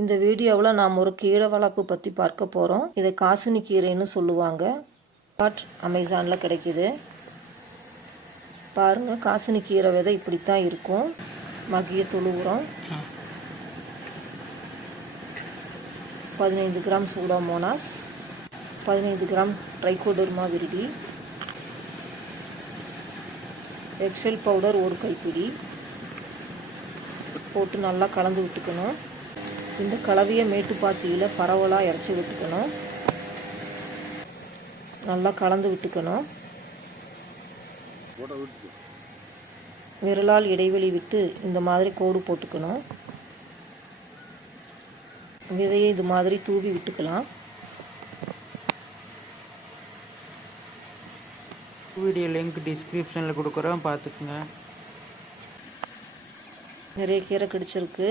இந்த வீடியோவில் நாம் ஒரு கீரை வளர்ப்பு பற்றி பார்க்க போகிறோம். இதை காசினி கீரைன்னு சொல்லுவாங்க. அமேசானில் கிடைக்கிது. பாருங்கள், காசினி கீரை விதை இப்படித்தான் இருக்கும். மகிய தொழு உரம், 15 gram Pseudomonas, 15 gram Trichoderma viride, excel powder 1 கைப்பிடி போட்டு நல்லா கலந்து விட்டுக்கணும். இந்த கலவையை மேட்டுப்பாத்தியில் பரவலாக இறச்சி விட்டுக்கணும். நல்லா கலந்து விட்டுக்கணும். விரலால் இடைவெளி விட்டு இந்த மாதிரி கோடு போட்டுக்கணும். விதையை இது மாதிரி தூவி விட்டுக்கலாம். வீடியோ லிங்க் டிஸ்கிரிப்ஷனில் கொடுக்குறோம், பார்த்துக்குங்க. நிறைய கீரை கிடைச்சிருக்கு.